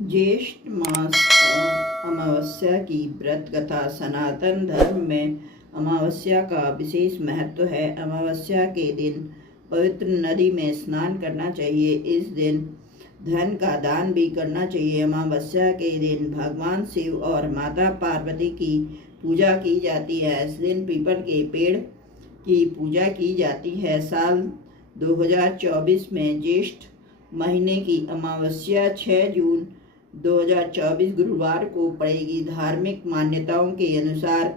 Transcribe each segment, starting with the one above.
ज्येष्ठ मास अमावस्या की व्रत कथा। सनातन धर्म में अमावस्या का विशेष महत्व है। अमावस्या के दिन पवित्र नदी में स्नान करना चाहिए। इस दिन धन का दान भी करना चाहिए। अमावस्या के दिन भगवान शिव और माता पार्वती की पूजा की जाती है। इस दिन पीपल के पेड़ की पूजा की जाती है। साल 2024 में ज्येष्ठ महीने की अमावस्या 6 जून 2024 गुरुवार को पड़ेगी। धार्मिक मान्यताओं के अनुसार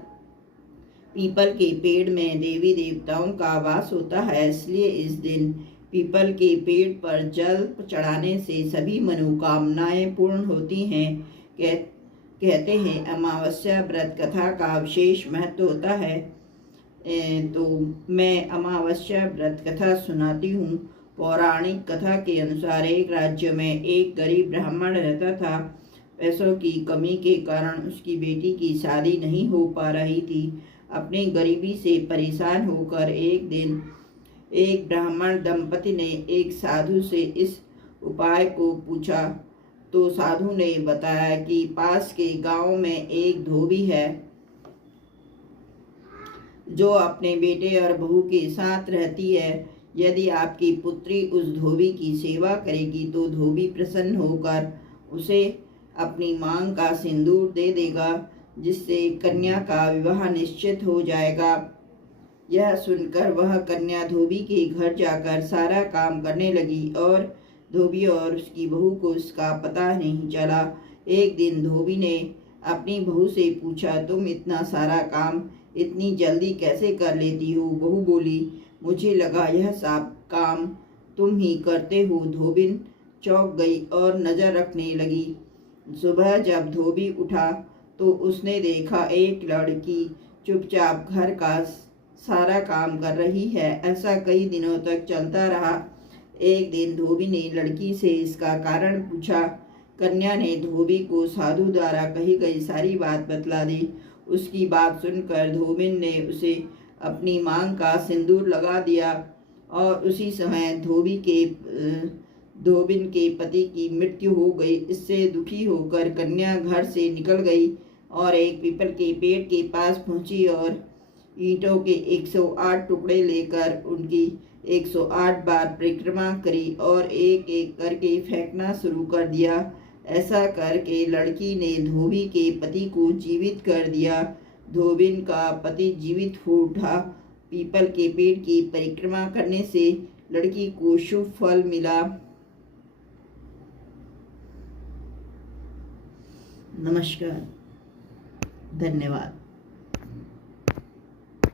पीपल के पेड़ में देवी देवताओं का वास होता है, इसलिए इस दिन पीपल के पेड़ पर जल चढ़ाने से सभी मनोकामनाएं पूर्ण होती हैं। कहते हैं अमावस्या व्रत कथा का विशेष महत्व होता है। तो मैं अमावस्या व्रत कथा सुनाती हूँ। पौराणिक कथा के अनुसार एक राज्य में एक गरीब ब्राह्मण रहता था। पैसों की कमी के कारण उसकी बेटी की शादी नहीं हो पा रही थी। अपनी गरीबी से परेशान होकर एक दिन एक ब्राह्मण दंपति ने एक साधु से इस उपाय को पूछा, तो साधु ने बताया कि पास के गांव में एक धोबी है जो अपने बेटे और बहू के साथ रहती है। यदि आपकी पुत्री उस धोबी की सेवा करेगी तो धोबी प्रसन्न होकर उसे अपनी मांग का सिंदूर दे देगा, जिससे कन्या का विवाह निश्चित हो जाएगा। यह सुनकर वह कन्या धोबी के घर जाकर सारा काम करने लगी और धोबी और उसकी बहू को इसका पता नहीं चला। एक दिन धोबी ने अपनी बहू से पूछा, तुम इतना सारा काम इतनी जल्दी कैसे कर लेती हो? बहू बोली, मुझे लगा यह सब काम तुम ही करते हो। धोबिन चौंक गई और नजर रखने लगी। सुबह जब धोबी उठा तो उसने देखा एक लड़की चुपचाप घर का सारा काम कर रही है। ऐसा कई दिनों तक चलता रहा। एक दिन धोबी ने लड़की से इसका कारण पूछा। कन्या ने धोबी को साधु द्वारा कही गई सारी बात बतला दी। उसकी बात सुनकर धोबिन ने उसे अपनी मांग का सिंदूर लगा दिया और उसी समय धोबिन के पति की मृत्यु हो गई। इससे दुखी होकर कन्या घर से निकल गई और एक पीपल के पेड़ के पास पहुंची और ईंटों के 108 टुकड़े लेकर उनकी 108 बार परिक्रमा करी और एक एक करके फेंकना शुरू कर दिया। ऐसा करके लड़की ने धोबी के पति को जीवित कर दिया। धोबिन का पति जीवित हो उठा। पीपल के पेड़ की परिक्रमा करने से लड़की को शुभ फल मिला। नमस्कार, धन्यवाद।